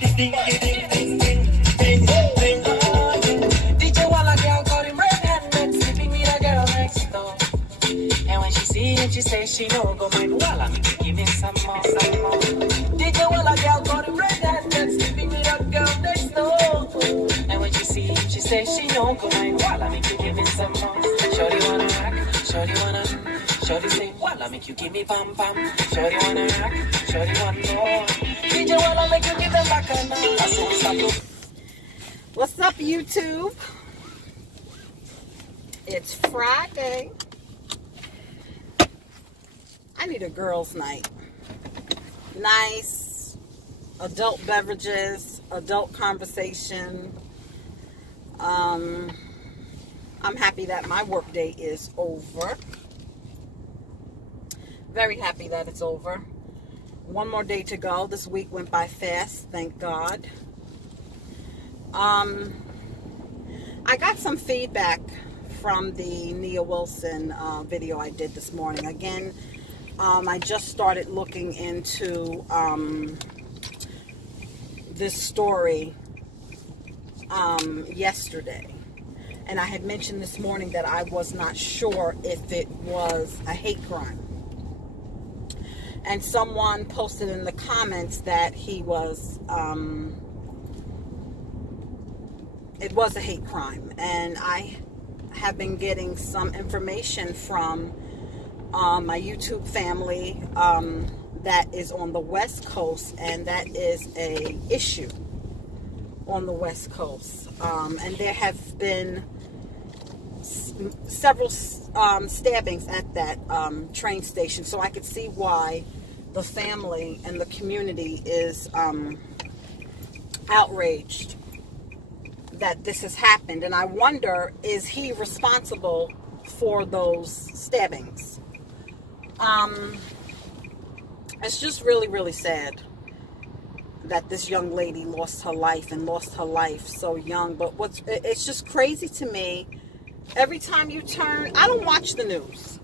Ding, ding, ding, ding, ding, ding, did you want a girl called him red handed, sleeping with a girl next door? And when she see him, she say she no go mind. Well, I mean, give him some more, some more. Did you want a girl called him red handed, sleeping with a girl next door? And when she see him, she say she no go mind. Well, I mean, give him some more. Shorty wanna rock, shorty wanna. Shorty say, well, I make you give me pam pam. Shorty wanna rock, shorty want more. DJ wanna make you give them back a now. What's up, YouTube? It's Friday. I need a girls' night. Nice adult beverages, adult conversation. I'm happy that my work day is over. Very happy that it's over. One more day to go. This week went by fast, thank God. I got some feedback from the Nia Wilson video I did this morning. Again, I just started looking into this story yesterday. And I had mentioned this morning that I was not sure if it was a hate crime. And someone posted in the comments that he was, it was a hate crime. And I have been getting some information from my YouTube family that is on the West Coast, and that is a issue on the West Coast. And there have been several stabbings at that train station, so I could see why the family and the community is outraged that this has happened. And I wonder, is he responsible for those stabbings? It's just really, really sad that this young lady lost her life, and lost her life so young. But it's just crazy to me. Every time you turn, I don't watch the news.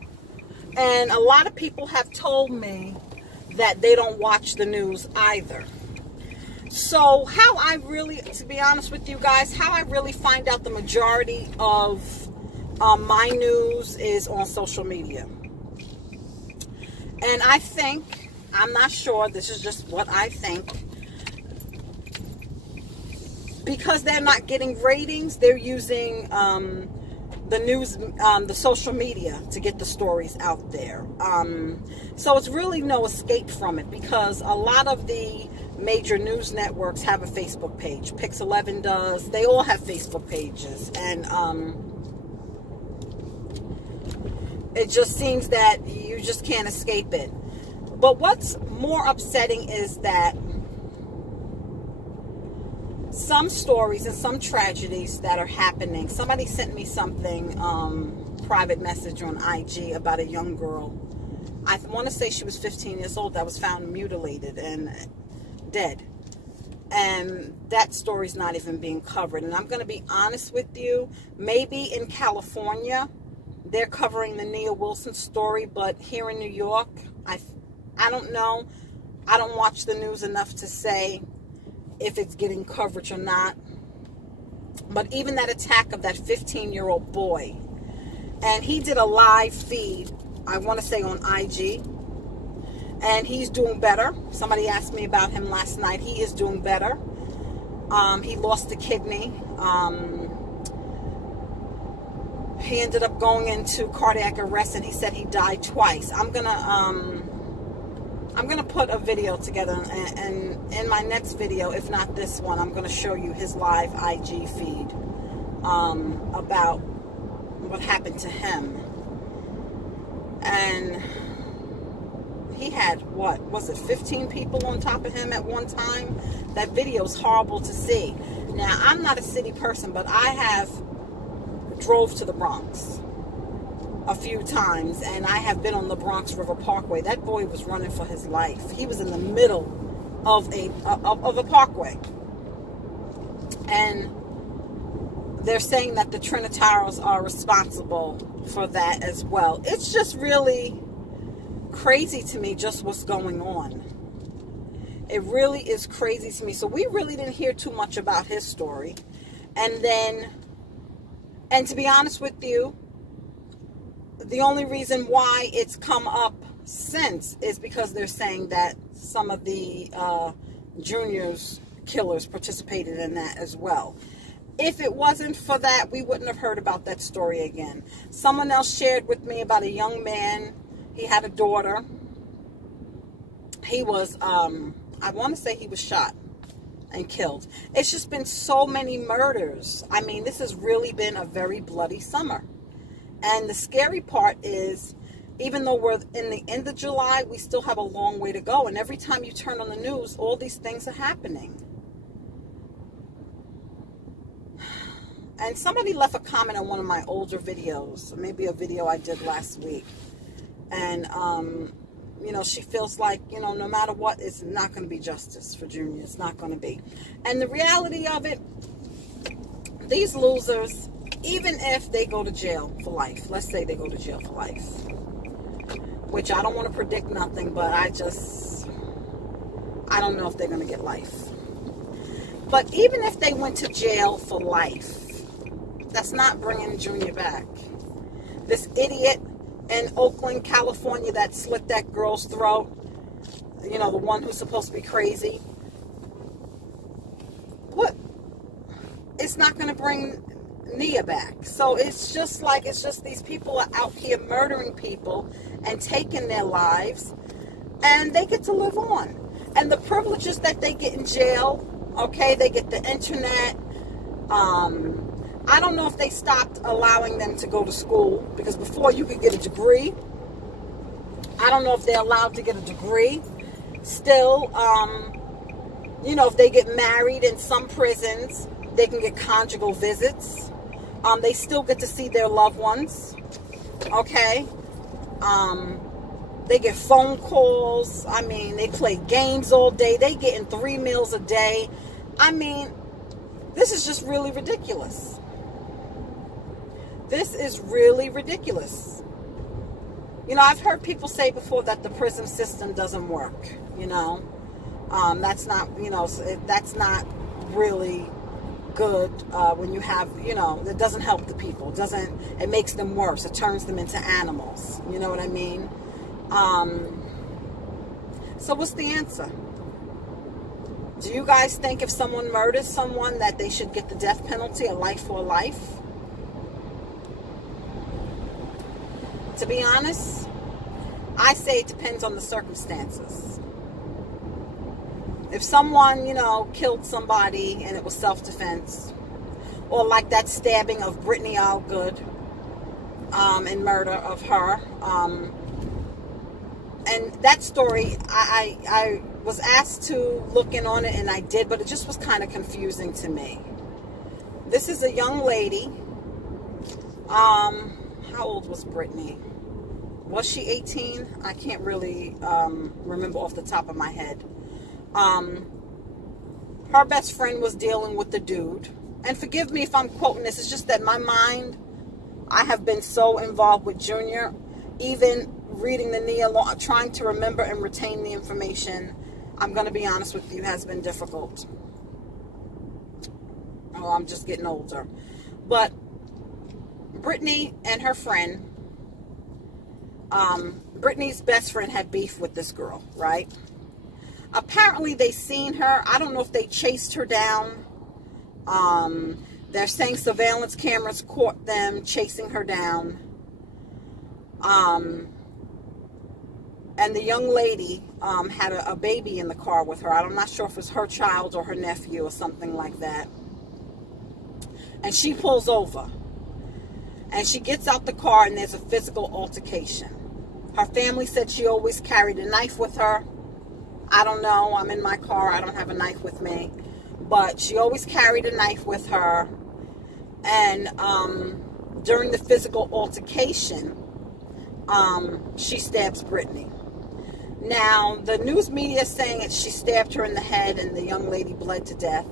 And a lot of people have told me that they don't watch the news either. So how I really, to be honest with you guys, how I really find out the majority of my news is on social media. And I think, I'm not sure, this is just what I think, because they're not getting ratings, they're using the news, the social media to get the stories out there. So it's really no escape from it, because a lot of the major news networks have a Facebook page. Pix11 does. They all have Facebook pages. And it just seems that you just can't escape it. But what's more upsetting is that some stories and some tragedies that are happening. Somebody sent me something, private message on IG about a young girl. I want to say she was 15 years old that was found mutilated and dead. And that story's not even being covered. And I'm going to be honest with you, maybe in California they're covering the Nia Wilson story, but here in New York, I don't know. I don't watch the news enough to say if it's getting coverage or not. But even that attack of that 15-year-old boy, and he did a live feed, I want to say on IG, and he's doing better. Somebody asked me about him last night. He is doing better. He lost a kidney. He ended up going into cardiac arrest, and he said he died twice. I'm gonna put a video together, and in my next video, if not this one, I'm gonna show you his live IG feed about what happened to him. And he had, what was it, 15 people on top of him at one time? That video is horrible to see. Now, I'm not a city person, but I have drove to the Bronx a few times, and I have been on the Bronx River Parkway. That boy was running for his life. He was in the middle of a parkway, and they're saying that the Trinitarios are responsible for that as well. It's just really crazy to me just what's going on. It really is crazy to me. So we really didn't hear too much about his story. And to be honest with you, the only reason why it's come up since is because they're saying that some of the Junior's killers participated in that as well. If it wasn't for that, we wouldn't have heard about that story again. Someone else shared with me about a young man. He had a daughter. He was, I want to say he was shot and killed. It's just been so many murders. I mean, this has really been a very bloody summer. And the scary part is, even though we're in the end of July, we still have a long way to go. And every time you turn on the news, all these things are happening. And somebody left a comment on one of my older videos, maybe a video I did last week. And, you know, she feels like, you know, no matter what, it's not going to be justice for Junior. It's not going to be. And the reality of it, these losers, even if they go to jail for life, let's say they go to jail for life, which I don't want to predict nothing, but I don't know if they're going to get life. But even if they went to jail for life, that's not bringing Junior back. This idiot in Oakland, California that slit that girl's throat, you know, the one who's supposed to be crazy. What? It's not going to bring Nia back. So it's just like, it's just these people are out here murdering people and taking their lives, and they get to live on. And the privileges that they get in jail, okay, they get the internet. I don't know if they stopped allowing them to go to school, because before you could get a degree. I don't know if they're allowed to get a degree. Still, you know, if they get married in some prisons, they can get conjugal visits. They still get to see their loved ones. Okay. They get phone calls. I mean, they play games all day. They getting 3 meals a day. I mean, this is just really ridiculous. This is really ridiculous. You know, I've heard people say before that the prison system doesn't work. You know, that's not, you know, that's not really good when you have, you know, it doesn't help the people. It makes them worse. It turns them into animals. You know what I mean? So what's the answer? Do you guys think if someone murders someone that they should get the death penalty, a life for a life? To be honest, I say it depends on the circumstances. If someone, you know, killed somebody and it was self-defense, or like that stabbing of Brittany Allgood, and murder of her, and that story, I was asked to look in on it, and I did, but it just was kind of confusing to me. This is a young lady. How old was Brittany? Was she 18? I can't really remember off the top of my head. Her best friend was dealing with the dude. And forgive me if I'm quoting this. It's just that my mind, I have been so involved with Junior. Even reading the Nia law, trying to remember and retain the information, I'm going to be honest with you, has been difficult. Oh, I'm just getting older. But Brittany and her friend, Brittany's best friend had beef with this girl, right? Apparently they seen her. I don't know if they chased her down. They're saying surveillance cameras caught them chasing her down. And the young lady had a baby in the car with her. I'm not sure if it was her child or her nephew or something like that. And she pulls over. And she gets out the car, and there's a physical altercation. Her family said she always carried a knife with her. I don't know. I'm in my car. I don't have a knife with me. But she always carried a knife with her. And during the physical altercation, she stabs Brittany. Now, the news media is saying that she stabbed her in the head and the young lady bled to death.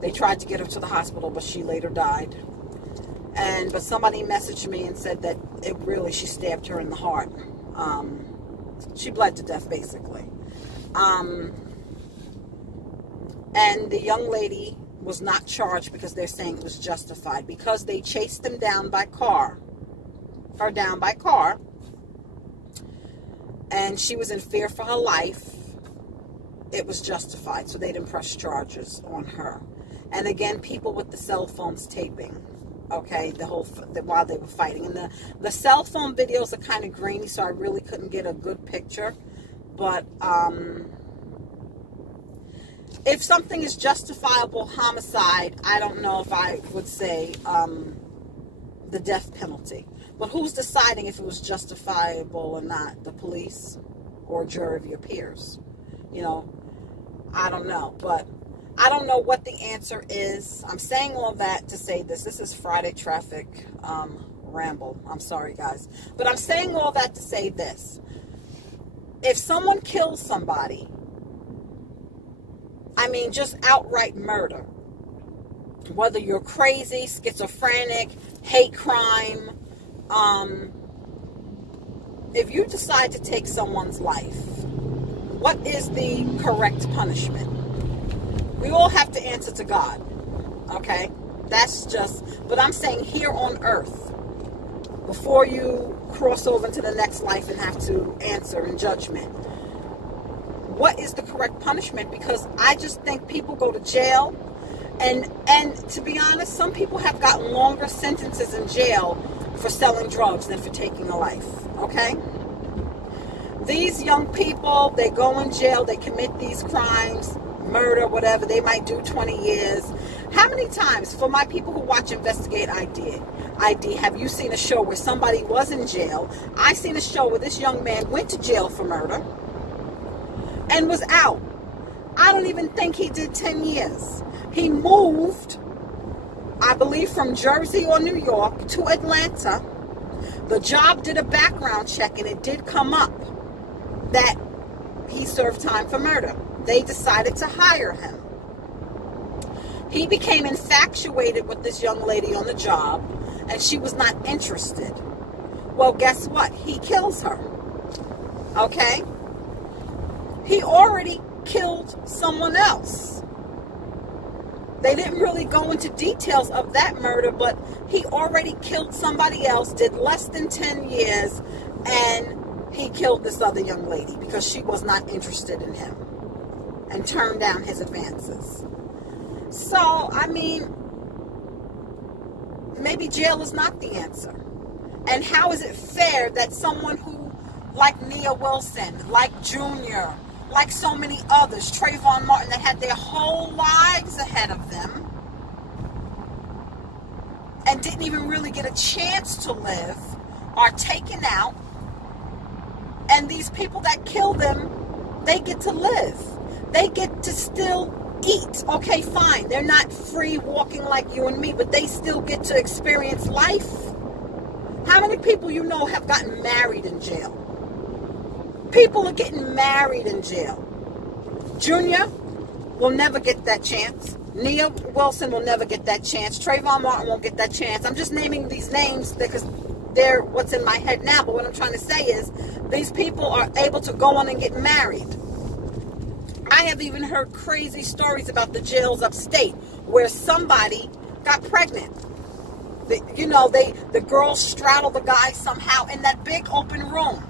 They tried to get her to the hospital, but she later died. But somebody messaged me and said that she stabbed her in the heart. She bled to death, basically. And the young lady was not charged because they're saying it was justified. Because they chased them down by car. Her down by car. And she was in fear for her life. It was justified. So they didn't press charges on her. And again, people with the cell phones taping. Okay, while they were fighting. And the cell phone videos are kind of grainy, so I really couldn't get a good picture. But if something is justifiable homicide, I don't know if I would say the death penalty. But who's deciding if it was justifiable or not? The police or a jury of your peers? You know, I don't know. But I don't know what the answer is. I'm saying all that to say this. This is Friday Traffic Ramble. I'm sorry, guys. But I'm saying all that to say this. If someone kills somebody, I mean, just outright murder, whether you're crazy, schizophrenic, hate crime, if you decide to take someone's life, what is the correct punishment? We all have to answer to God, okay? That's just, but I'm saying here on earth, before you cross over into the next life and have to answer in judgment, what is the correct punishment? Because I just think people go to jail, and to be honest, some people have gotten longer sentences in jail for selling drugs than for taking a life, okay? These young people, they go in jail, they commit these crimes, murder, whatever, they might do 20 years. How many times, for my people who watch Investigate ID, have you seen a show where somebody was in jail? I seen a show where this young man went to jail for murder and was out. I don't even think he did 10 years. He moved, I believe, from Jersey or New York to Atlanta. The job did a background check, and it did come up that he served time for murder. They decided to hire him. He became infatuated with this young lady on the job, and she was not interested. Well, guess what? He kills her. Okay? He already killed someone else. They didn't really go into details of that murder, but he already killed somebody else, did less than 10 years, and he killed this other young lady because she was not interested in him and turned down his advances. So, I mean, maybe jail is not the answer. And how is it fair that someone who, like Nia Wilson, like Junior, like so many others, Trayvon Martin, that had their whole lives ahead of them and didn't even really get a chance to live, are taken out, and these people that kill them, they get to live. They get to still eat. Okay, fine. They're not free walking like you and me, but they still get to experience life. How many people you know have gotten married in jail? People are getting married in jail. Junior will never get that chance. Nia Wilson will never get that chance. Trayvon Martin won't get that chance. I'm just naming these names because they're what's in my head now. But what I'm trying to say is these people are able to go on and get married. I have even heard crazy stories about the jails upstate where somebody got pregnant. The girls straddle the guy somehow in that big open room.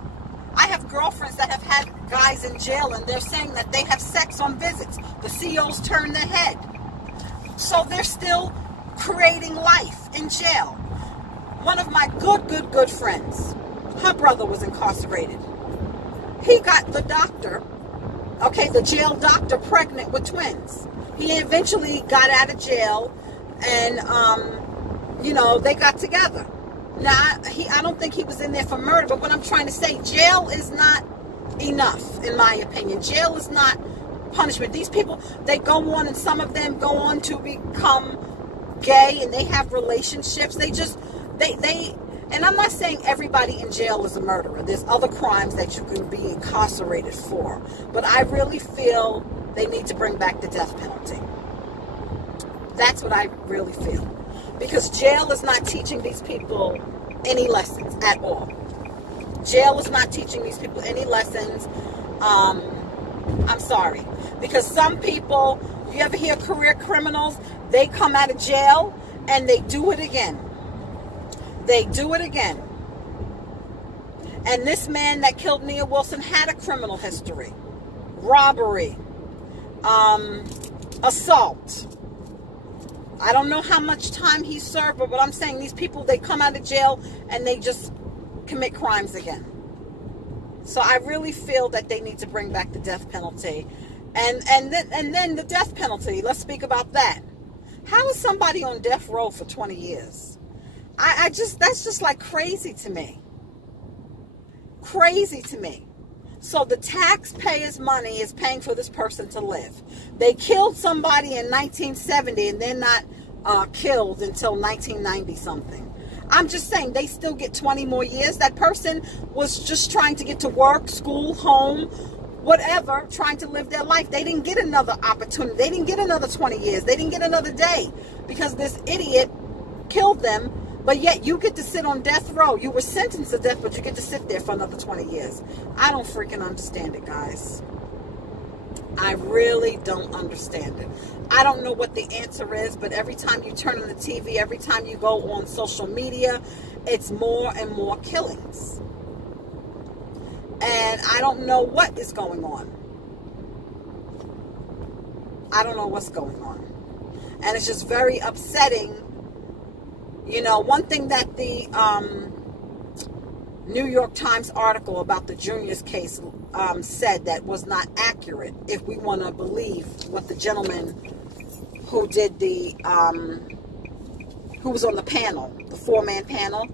I have girlfriends that have had guys in jail, and they're saying that they have sex on visits. The COs turn their head. So they're still creating life in jail. One of my good friends, her brother was incarcerated. He got the doctor, okay, the jail doctor, pregnant with twins. He eventually got out of jail, and, they got together. Now, I don't think he was in there for murder, but what I'm trying to say, jail is not enough, in my opinion. Jail is not punishment. These people, they go on, and some of them go on to become gay, and they have relationships. And I'm not saying everybody in jail is a murderer. There's other crimes that you can be incarcerated for. But I really feel they need to bring back the death penalty. That's what I really feel. Because jail is not teaching these people any lessons at all. Jail is not teaching these people any lessons. I'm sorry. Because some people, you ever hear career criminals, they come out of jail and they do it again. They do it again. And this man that killed Nia Wilson had a criminal history. Robbery. Assault. I don't know how much time he served, but what I'm saying, these people, they come out of jail and they just commit crimes again. So I really feel that they need to bring back the death penalty. And then the death penalty, let's speak about that. How is somebody on death row for 20 years? That's just like crazy to me. Crazy to me. So the taxpayers' money is paying for this person to live. They killed somebody in 1970 and they're not killed until 1990 something. I'm just saying they still get 20 more years. That person was just trying to get to work, school, home, whatever, trying to live their life. They didn't get another opportunity. They didn't get another 20 years. They didn't get another day because this idiot killed them. But yet you get to sit on death row. You were sentenced to death, but you get to sit there for another 20 years. I don't freaking understand it, guys. I really don't understand it. I don't know what the answer is, but every time you turn on the TV, every time you go on social media, it's more and more killings. And I don't know what is going on. I don't know what's going on. And it's just very upsetting. You know, one thing that the New York Times article about the Junior's case said that was not accurate, if we want to believe what the gentleman who did the, who was on the panel, the 4-man panel,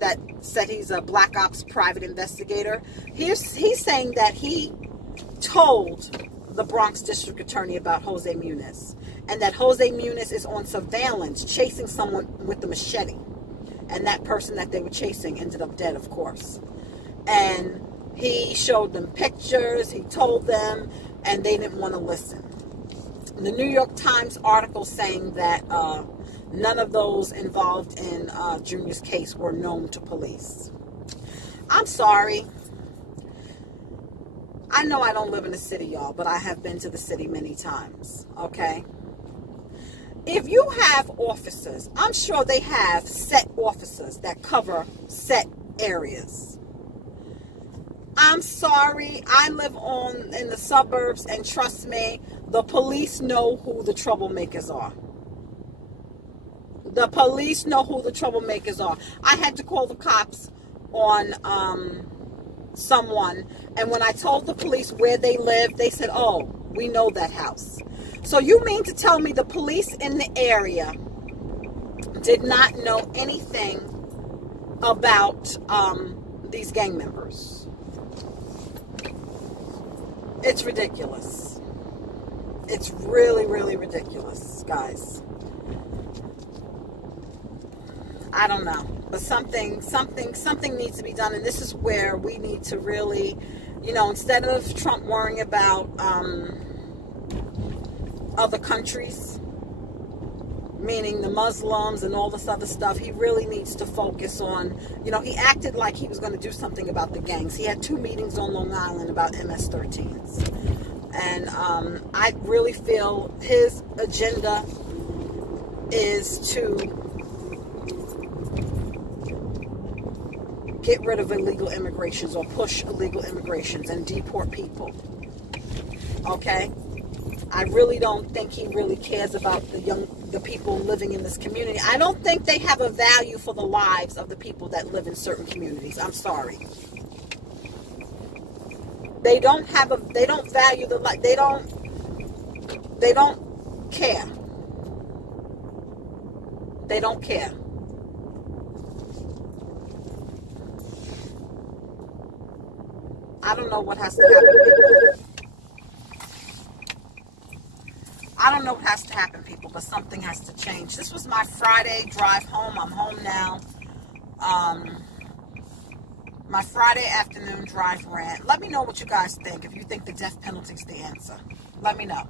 that said he's a Black Ops private investigator. He's saying that he told the Bronx District Attorney about Jose Muniz, and that Jose Muniz is on surveillance chasing someone with a machete, and that person that they were chasing ended up dead, of course. And he showed them pictures, he told them, and they didn't want to listen. The New York Times article saying that none of those involved in Junior's case were known to police. I'm sorry. I know I don't live in the city, y'all, but I have been to the city many times, okay? If you have officers, I'm sure they have set officers that cover set areas. I'm sorry, I live in the suburbs, and trust me, the police know who the troublemakers are. The police know who the troublemakers are. I had to call the cops on someone, and when I told the police where they lived, they said, oh, we know that house. So you mean to tell me the police in the area did not know anything about these gang members? It's ridiculous. It's really, really ridiculous, guys. I don't know, but something needs to be done, and this is where we need to really, you know, instead of Trump worrying about other countries, meaning the Muslims and all this other stuff, he really needs to focus on, you know, he acted like he was going to do something about the gangs. He had 2 meetings on Long Island about MS-13s, and I really feel his agenda is to get rid of illegal immigrations, or push illegal immigrations and deport people. Okay? I really don't think he really cares about the people living in this community. I don't think they have a value for the lives of the people that live in certain communities. I'm sorry. They don't value the life. They don't care. They don't care. I don't know what has to happen, people. I don't know what has to happen, people, but something has to change. This was my Friday drive home. I'm home now. My Friday afternoon drive rant. Let me know what you guys think. If you think the death penalty is the answer, let me know.